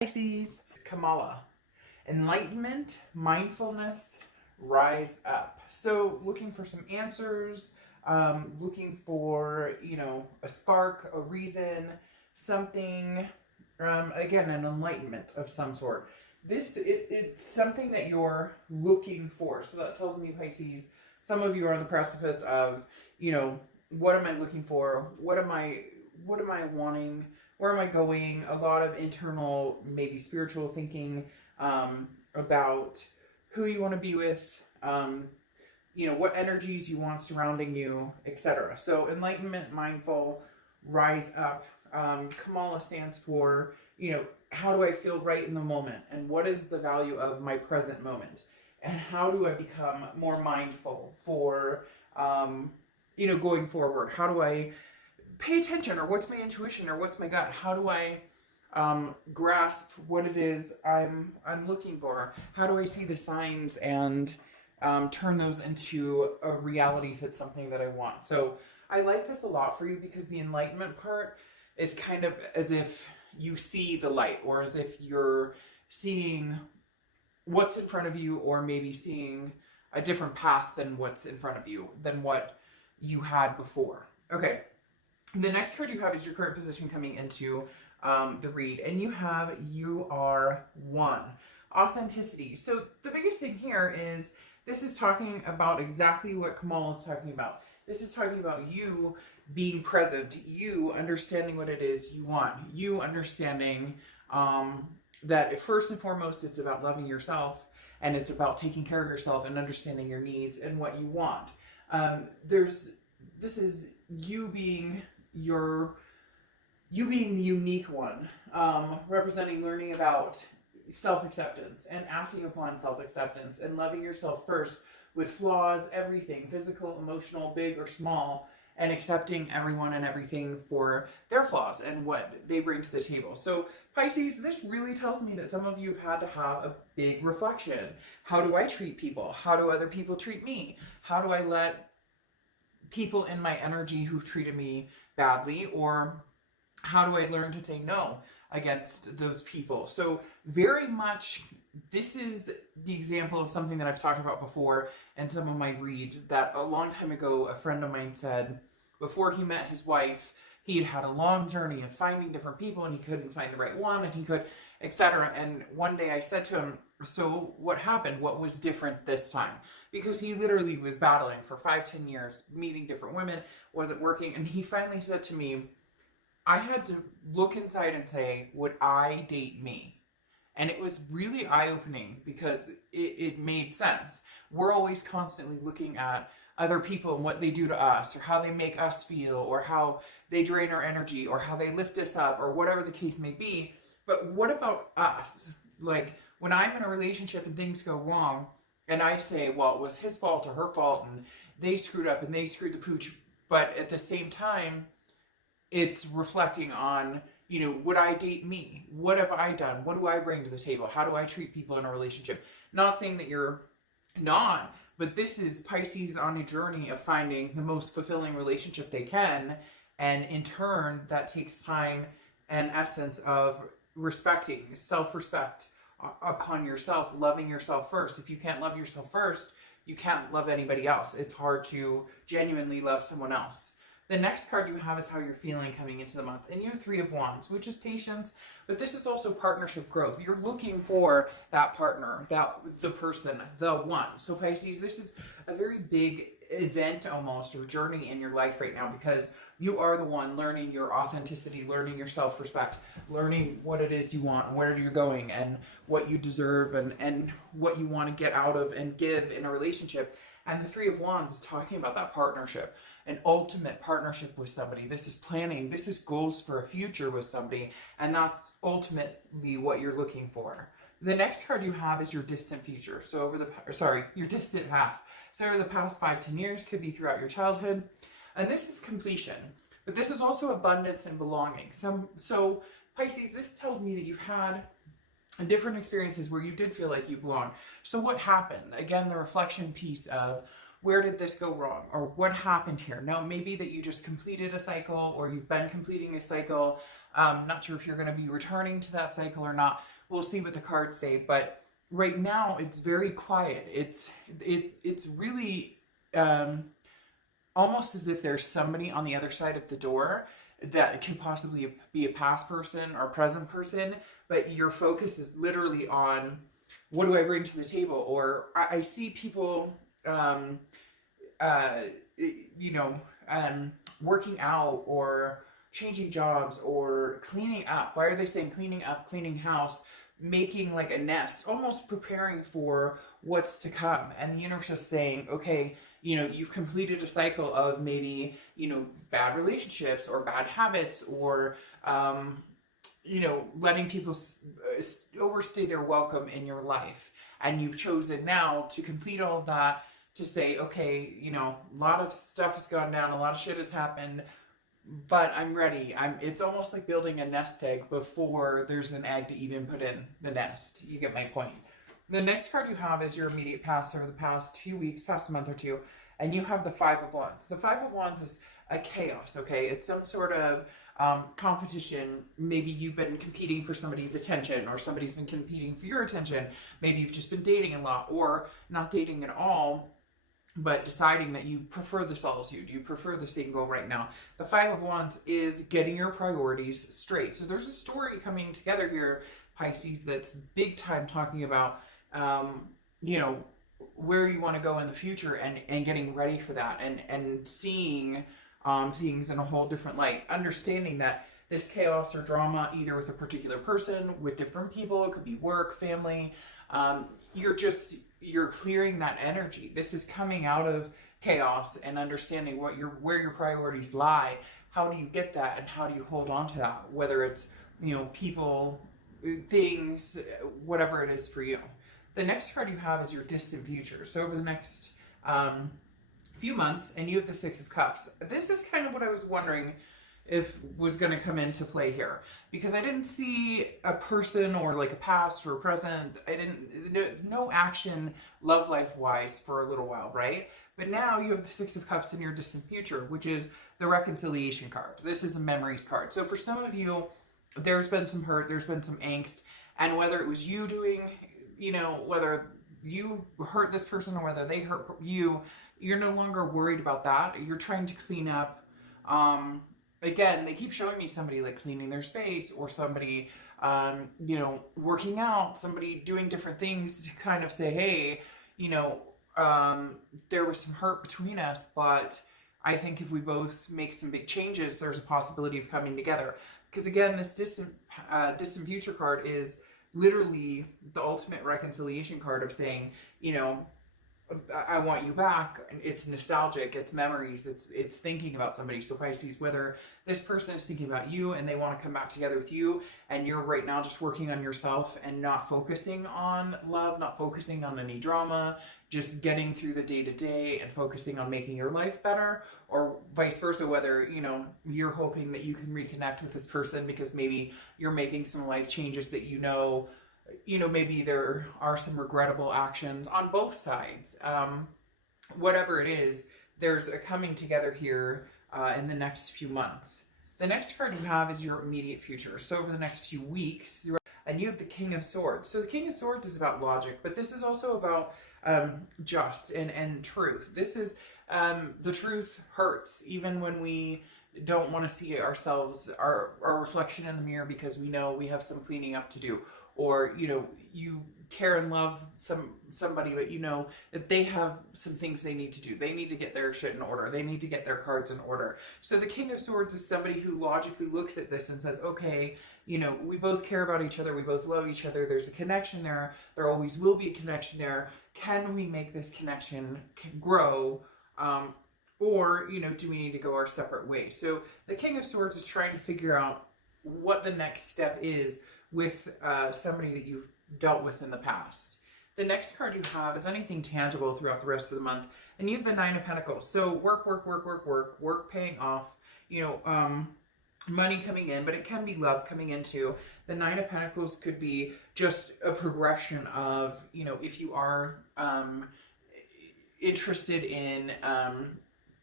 Pisces, Kamala, enlightenment, mindfulness, rise up. So looking for some answers, looking for, a spark, a reason, something, again, an enlightenment of some sort. It's something that you're looking for. So that tells me, Pisces, some of you are on the precipice of, what am I looking for? What am I wanting? Where am I going? A lot of internal, maybe spiritual thinking, about who you want to be with, what energies you want surrounding you, etc. So enlightenment, mindful, rise up. Kamala stands for, how do I feel right in the moment? And what is the value of my present moment? And how do I become more mindful for, going forward? How do I pay attention, or what's my intuition, or what's my gut? How do I grasp what it is I'm looking for? How do I see the signs and turn those into a reality if it's something that I want? So I like this a lot for you, because the enlightenment part is kind of as if you see the light, or as if you're seeing what's in front of you, or maybe seeing a different path than what's in front of you, than what you had before. Okay. The next card you have is your current position coming into the read, and you are one. Authenticity. So the biggest thing here is this is talking about exactly what Kamal is talking about. This is talking about you being present, you understanding what it is you want, you understanding that first and foremost it's about loving yourself, and it's about taking care of yourself and understanding your needs and what you want. This is you being the unique one, representing learning about self-acceptance and acting upon self-acceptance and loving yourself first with flaws, everything, physical, emotional, big or small, and accepting everyone and everything for their flaws and what they bring to the table. So Pisces, this really tells me that some of you have had to have a big reflection. How do I treat people? How do other people treat me? How do I let people in my energy who've treated me badly, or how do I learn to say no against those people? So very much this is the example of something that I've talked about before in some of my reads, that a long time ago a friend of mine said before he met his wife, he'd had a long journey of finding different people, and he couldn't find the right one, and he could, etc. And one day I said to him, so what happened? What was different this time? Because he literally was battling for 5-10 years, meeting different women, wasn't working. And he finally said to me, I had to look inside and say, would I date me? And it was really eye-opening, because it made sense. We're always constantly looking at other people and what they do to us, or how they make us feel, or how they drain our energy, or how they lift us up, or whatever the case may be. But what about us? Like, when I'm in a relationship and things go wrong, and I say, well, it was his fault or her fault, and they screwed up and they screwed the pooch, but at the same time, it's reflecting on, would I date me? What have I done? What do I bring to the table? How do I treat people in a relationship? Not saying that you're not, but this is Pisces on a journey of finding the most fulfilling relationship they can, and in turn, that takes time and essence of respecting, self-respect upon yourself, loving yourself first. If you can't love yourself first, you can't love anybody else. It's hard to genuinely love someone else. The next card you have is how you're feeling coming into the month. And you have 3 of Wands, which is patience, but this is also partnership growth. You're looking for that partner, the person, the one. So Pisces, this is a very big event almost, or journey in your life right now, because you are the one learning your authenticity, learning your self-respect, learning what it is you want, and where you're going, and what you deserve, and what you want to get out of and give in a relationship. And the 3 of Wands is talking about that partnership, an ultimate partnership with somebody. This is planning, this is goals for a future with somebody, and that's ultimately what you're looking for. The next card you have is your distant future. So your distant past. So over the past 5-10 years, could be throughout your childhood. And this is completion, but this is also abundance and belonging. So Pisces, this tells me that you've had different experiences where you did feel like you belong. So what happened? Again, the reflection piece of, where did this go wrong? Or what happened here? Now, it may be that you just completed a cycle, or you've been completing a cycle, Not sure if you're going to be returning to that cycle or not. We'll see what the cards say, but right now it's very quiet. It's really almost as if there's somebody on the other side of the door that can possibly be a past person or present person, but your focus is literally on, what do I bring to the table? Or I see people, you know, working out or changing jobs or cleaning up. Why are they saying cleaning up, cleaning house, making like a nest, almost preparing for what's to come? And the universe is saying, okay, you know, you've completed a cycle of maybe, you know, bad relationships or bad habits, or, you know, letting people overstay their welcome in your life. And you've chosen now to complete all of that, to say, okay, you know, a lot of stuff has gone down, a lot of shit has happened, but I'm ready. It's almost like building a nest egg before there's an egg to even put in the nest. You get my point. The next card you have is your immediate past over the past few weeks, past a month or two, and you have the Five of Wands. The Five of Wands is a chaos, okay? It's some sort of competition. Maybe you've been competing for somebody's attention, or somebody's been competing for your attention. Maybe you've just been dating a lot, or not dating at all, but deciding that you prefer the solitude, you prefer the single right now. The Five of Wands is getting your priorities straight. So there's a story coming together here, Pisces, that's big time talking about, you know, where you want to go in the future, and getting ready for that, and seeing things in a whole different light, understanding that this chaos or drama, either with a particular person, with different people, it could be work, family, you're clearing that energy. This is coming out of chaos and understanding where your priorities lie. How do you get that, and how do you hold on to that? Whether it's, you know, people, things, whatever it is for you. The next card you have is your distant future. So over the next few months, and you have the Six of Cups. This is kind of what I was wondering if was going to come into play here, because I didn't see a person or like a past or a present. No action love life wise for a little while, right? But now you have the Six of Cups in your distant future, which is the reconciliation card. This is a memories card. So for some of you, there's been some hurt, there's been some angst, and whether it was you doing, you know, whether you hurt this person or whether they hurt you, you're no longer worried about that. You're trying to clean up. Again, they keep showing me somebody like cleaning their space, or somebody, you know, working out, somebody doing different things to kind of say, hey, you know, there was some hurt between us, but I think if we both make some big changes, there's a possibility of coming together. Because again, this distant future card is literally the ultimate reconciliation card of saying, you know, I want you back. It's nostalgic, it's memories, it's thinking about somebody. So Pisces, whether this person is thinking about you and they want to come back together with you, and you're right now just working on yourself and not focusing on love, not focusing on any drama, just getting through the day-to-day and focusing on making your life better, or vice versa, whether, you know, you're hoping that you can reconnect with this person because maybe you're making some life changes that you know, maybe there are some regrettable actions on both sides. Whatever it is, there's a coming together here in the next few months. The next card you have is your immediate future. So over the next few weeks, and you have the King of Swords. So the King of Swords is about logic, but this is also about just and truth. This is the truth hurts, even when we don't want to see ourselves, our reflection in the mirror, because we know we have some cleaning up to do. Or, you know, you care and love somebody, but you know that they have some things they need to do. They need to get their shit in order. They need to get their cards in order. So the King of Swords is somebody who logically looks at this and says, okay, you know, we both care about each other. We both love each other. There's a connection there. There always will be a connection there. Can we make this connection grow? Or, you know, do we need to go our separate ways? So the King of Swords is trying to figure out what the next step is with somebody that you've dealt with in the past. The next card you have is anything tangible throughout the rest of the month. And you have the Nine of Pentacles. So work paying off, you know, money coming in, but it can be love coming into. The Nine of Pentacles could be just a progression of, you know, if you are interested in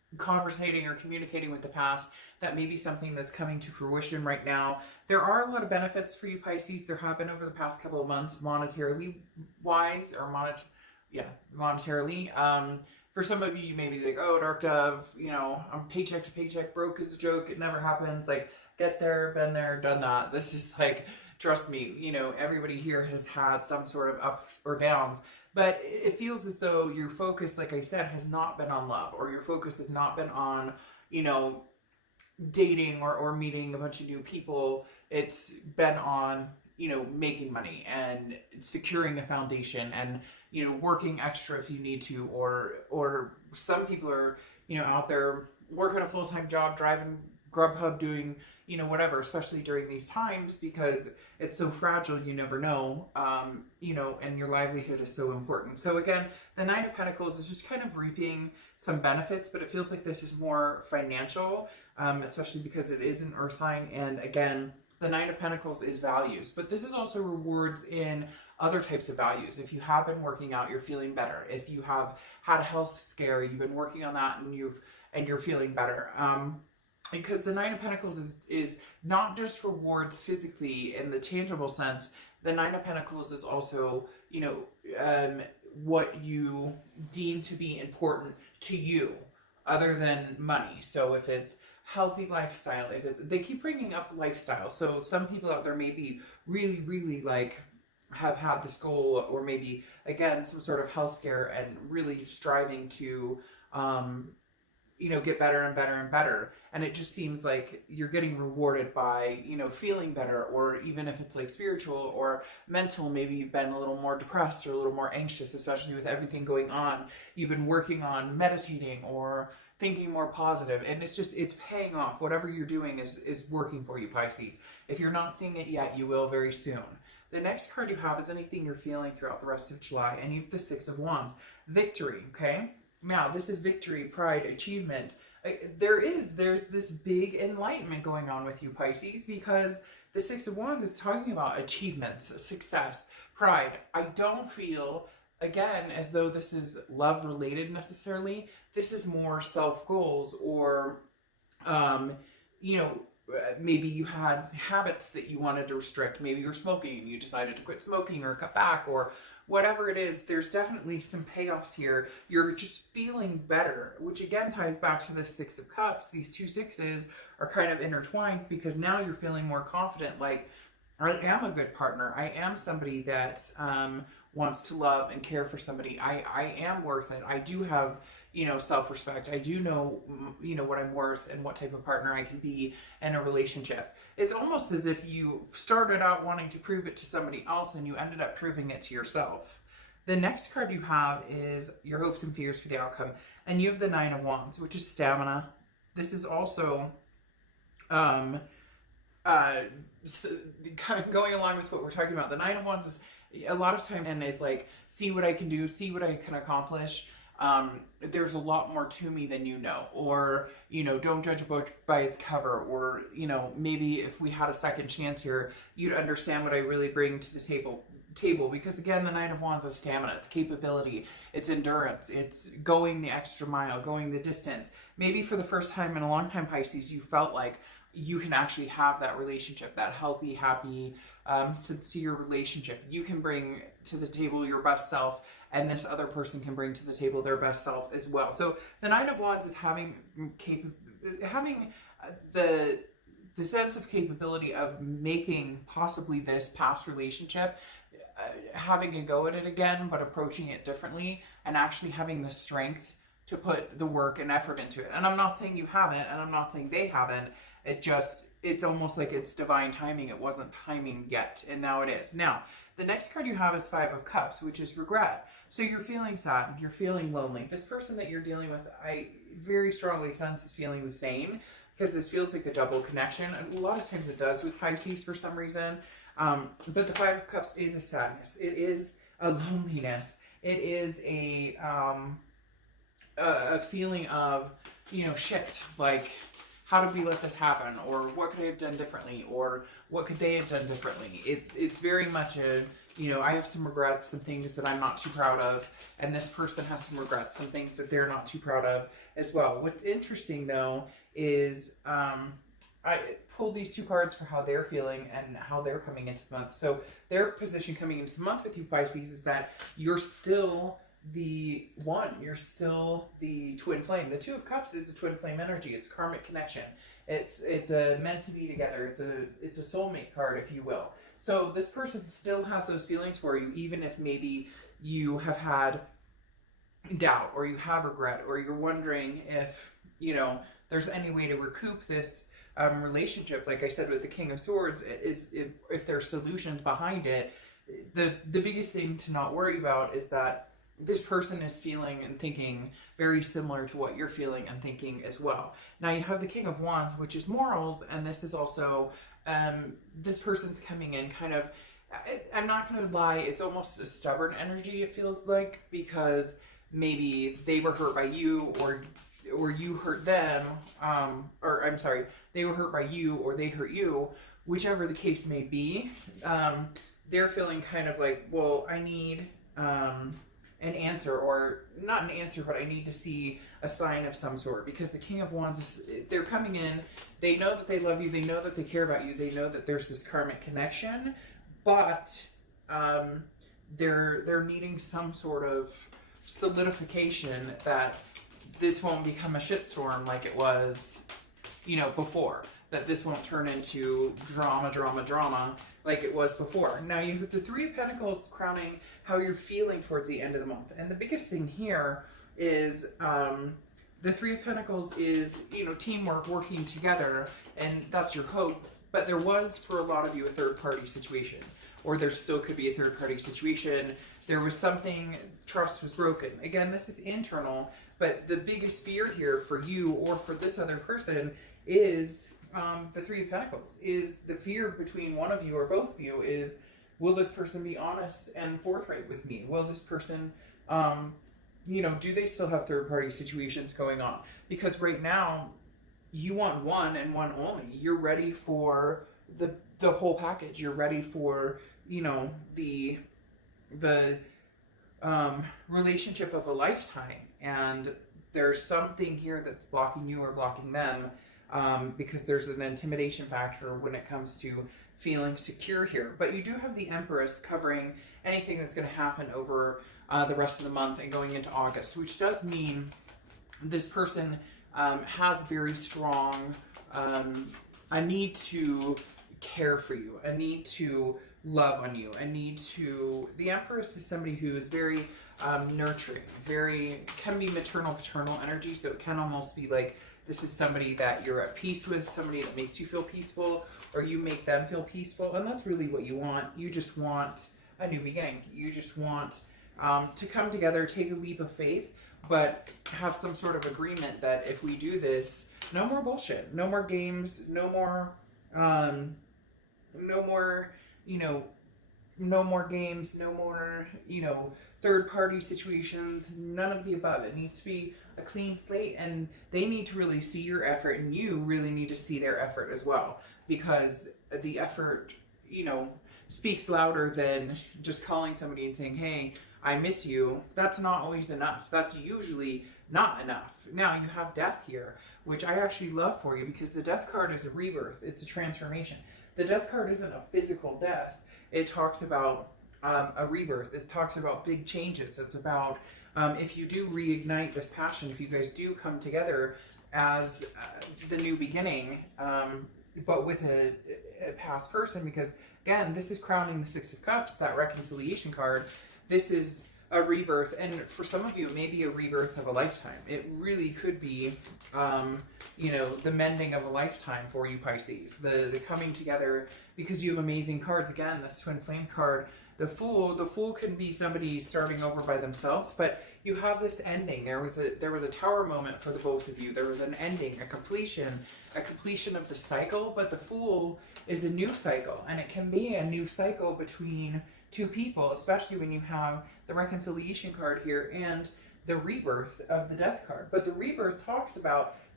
conversating or communicating with the past, that may be something that's coming to fruition right now. There are a lot of benefits for you, Pisces. There have been over the past couple of months, monetarily wise, or monetarily. For some of you, you may be like, oh, Dark Dove, you know, I'm paycheck to paycheck, broke is a joke, it never happens. Like, get there, been there, done that. This is like, trust me, you know, everybody here has had some sort of ups or downs. But it feels as though your focus, like I said, has not been on love, or your focus has not been on, you know, dating or meeting a bunch of new people. It's been on, you know, making money and securing a foundation and, you know, working extra if you need to, or some people are, you know, out there working a full-time job, driving Grubhub, doing, you know, whatever, especially during these times, because it's so fragile, you never know, you know, and your livelihood is so important. So again, the Nine of Pentacles is just kind of reaping some benefits, but it feels like this is more financial, especially because it is an earth sign. And again, the Nine of Pentacles is values, but this is also rewards in other types of values. If you have been working out, you're feeling better. If you have had a health scare, you've been working on that and you're feeling better. Because the Nine of Pentacles is not just rewards physically in the tangible sense. The Nine of Pentacles is also, you know, what you deem to be important to you other than money. So if it's healthy lifestyle, if it's, they keep bringing up lifestyle. So some people out there may be really, really like have had this goal, or maybe again, some sort of health scare and really striving to, you know, get better and better and better. And it just seems like you're getting rewarded by, you know, feeling better, or even if it's like spiritual or mental, maybe you've been a little more depressed or a little more anxious, especially with everything going on. You've been working on meditating or thinking more positive, and it's just, it's paying off. Whatever you're doing is working for you, Pisces. If you're not seeing it yet, you will very soon. The next card you have is anything you're feeling throughout the rest of July, and you have the Six of Wands. Victory, okay? Now, this is victory, pride, achievement. There's this big enlightenment going on with you, Pisces, because the Six of Wands is talking about achievements, success, pride. I don't feel, again, as though this is love related necessarily. This is more self goals, or, you know, maybe you had habits that you wanted to restrict. Maybe you're smoking and you decided to quit smoking or cut back, or whatever it is. There's definitely some payoffs here. You're just feeling better, which again ties back to the Six of Cups. These two sixes are kind of intertwined, because now you're feeling more confident. Like, I am a good partner. I am somebody that wants to love and care for somebody. I am worth it. I do have, you know, self-respect. I do know, you know, what I'm worth and what type of partner I can be in a relationship. It's almost as if you started out wanting to prove it to somebody else and you ended up proving it to yourself. The next card you have is your hopes and fears for the outcome. And you have the Nine of Wands, which is stamina. This is also going along with what we're talking about. The Nine of Wands is a lot of time and is like, see what I can do, see what I can accomplish. There's a lot more to me than you know, or, you know, don't judge a book by its cover, or, you know, maybe if we had a second chance here, you'd understand what I really bring to the table, because again, the Nine of Wands is stamina, it's capability, it's endurance, it's going the extra mile, going the distance. Maybe for the first time in a long time, Pisces, you felt like you can actually have that relationship, that healthy, happy, sincere relationship. You can bring to the table your best self, and this other person can bring to the table their best self as well. So the Nine of Wands is having the sense of capability of making possibly this past relationship, having a go at it again, but approaching it differently, and actually having the strength to put the work and effort into it. And I'm not saying you haven't, and I'm not saying they haven't. It's almost like it's divine timing. It wasn't timing yet, and now it is. Now, the next card you have is Five of Cups, which is regret. So you're feeling sad, you're feeling lonely. This person that you're dealing with, I very strongly sense is feeling the same, because this feels like a double connection. And a lot of times it does with Pisces for some reason. But the Five of Cups is a sadness. It is a loneliness. It is a feeling of, you know, shit, like, how did we let this happen? Or what could I have done differently? Or what could they have done differently? It's very much a, you know, I have some regrets, some things that I'm not too proud of, and this person has some regrets, some things that they're not too proud of as well. What's interesting though is I pulled these two cards for how they're feeling and how they're coming into the month. So their position coming into the month with you, Pisces, is that you're still the one. You're still the twin flame. The Two of Cups is a twin flame energy. It's karmic connection. It's a meant to be together. It's a soulmate card, if you will. So this person still has those feelings for you, even if maybe you have had doubt or you have regret or you're wondering if, you know, there's any way to recoup this relationship. Like I said with the King of Swords, is if there's solutions behind it. The biggest thing to not worry about is that this person is feeling and thinking very similar to what you're feeling and thinking as well. Now you have the King of Wands, which is morals, and this is also this person's coming in kind of, I'm not going to lie, it's almost a stubborn energy, it feels like, because maybe they were hurt by you, or you hurt them, or I'm sorry, they were hurt by you or they hurt you, whichever the case may be. They're feeling kind of like, well, I need an answer, or not an answer, but I need to see a sign of some sort, because the King of Wands is, they're coming in, they know that they love you, they know that they care about you, they know that there's this karmic connection, but they're needing some sort of solidification that this won't become a shitstorm like it was, you know, before. That this won't turn into drama like it was before. Now you have the Three of Pentacles crowning how you're feeling towards the end of the month. And the biggest thing here is the Three of Pentacles is, you know, teamwork, working together, and that's your hope. But there was, for a lot of you, a third-party situation. Or there still could be a third-party situation. There was something, trust was broken. Again, this is internal, but the biggest fear here for you or for this other person is the Three of Pentacles. Is the fear between one of you or both of you is, will this person be honest and forthright with me? Will this person, you know, do they still have third-party situations going on? Because right now, you want one and one only. You're ready for the whole package. You're ready for, you know, the relationship of a lifetime. And there's something here that's blocking you or blocking them, because there's an intimidation factor when it comes to feeling secure here. But you do have the Empress covering anything that's going to happen over the rest of the month and going into August, which does mean this person has very strong a need to care for you, a need to love on you, a need to, the Empress is somebody who is very nurturing, very, can be maternal, paternal energy, so it can almost be like, this is somebody that you're at peace with, somebody that makes you feel peaceful, or you make them feel peaceful, and that's really what you want. You just want a new beginning. You just want to come together, take a leap of faith, but have some sort of agreement that if we do this, no more bullshit, no more games, no more, you know, no more games, no more, you know, third-party situations, none of the above. It needs to be a clean slate, and they need to really see your effort, and you really need to see their effort as well, because the effort, you know, speaks louder than just calling somebody and saying, hey, I miss you. That's not always enough. That's usually not enough. Now you have death here, which I actually love for you, because the death card is a rebirth. It's a transformation. The death card isn't a physical death. It talks about a rebirth. It talks about big changes. It's about if you do reignite this passion, if you guys do come together as the new beginning, but with a past person, because again, this is crowning the Six of Cups, that reconciliation card. This is a rebirth, and for some of you, it may be a rebirth of a lifetime. It really could be, you know, the mending of a lifetime for you, Pisces. The coming together, because you have amazing cards. Again, this Twin Flame card, the Fool can be somebody starting over by themselves, but you have this ending. There was a Tower moment for the both of you. There was an ending, a completion of the cycle, but the Fool is a new cycle, and it can be a new cycle between two people, especially when you have the reconciliation card here and the rebirth of the death card. But the rebirth talks about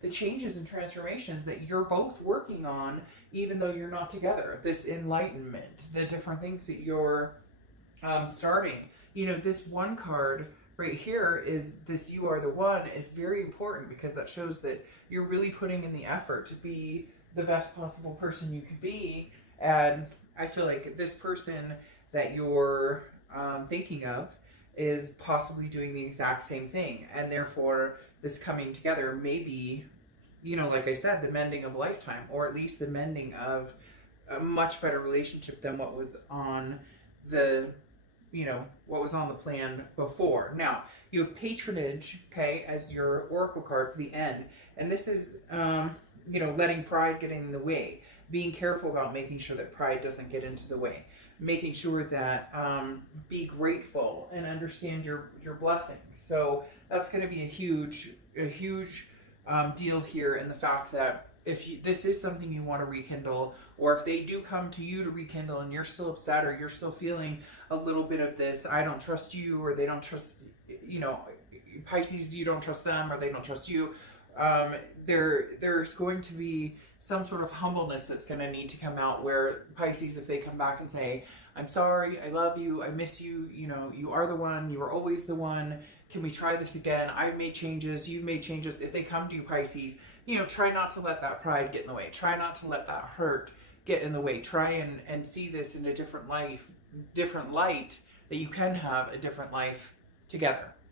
the changes and transformations that you're both working on, even though you're not together. This enlightenment, the different things that you're starting. You know, this one card right here is this "you are the one" is very important, because that shows that you're really putting in the effort to be the best possible person you could be. And I feel like this person that you're thinking of is possibly doing the exact same thing, and therefore this coming together may be, you know, like I said, the mending of a lifetime, or at least the mending of a much better relationship than what was on the, you know, what was on the plan before. Now, you have patronage, okay, as your oracle card for the end. And this is, you know, letting pride get in the way, being careful about making sure that pride doesn't get into the way, making sure that be grateful and understand your blessings. So that's going to be a huge deal here, in the fact that if this is something you want to rekindle, or if they do come to you to rekindle and you're still upset, or you're still feeling a little bit of this, I don't trust you, or they don't trust, you know, Pisces, you don't trust them, or they don't trust you, there's going to be some sort of humbleness that's going to need to come out, where Pisces, if they come back and say, I'm sorry, I love you, I miss you, you know, you are the one, you are always the one, can we try this again? I've made changes, you've made changes. If they come to you, Pisces, you know, try not to let that pride get in the way. Try not to let that hurt get in the way. Try and see this in a different light, that you can have a different life together.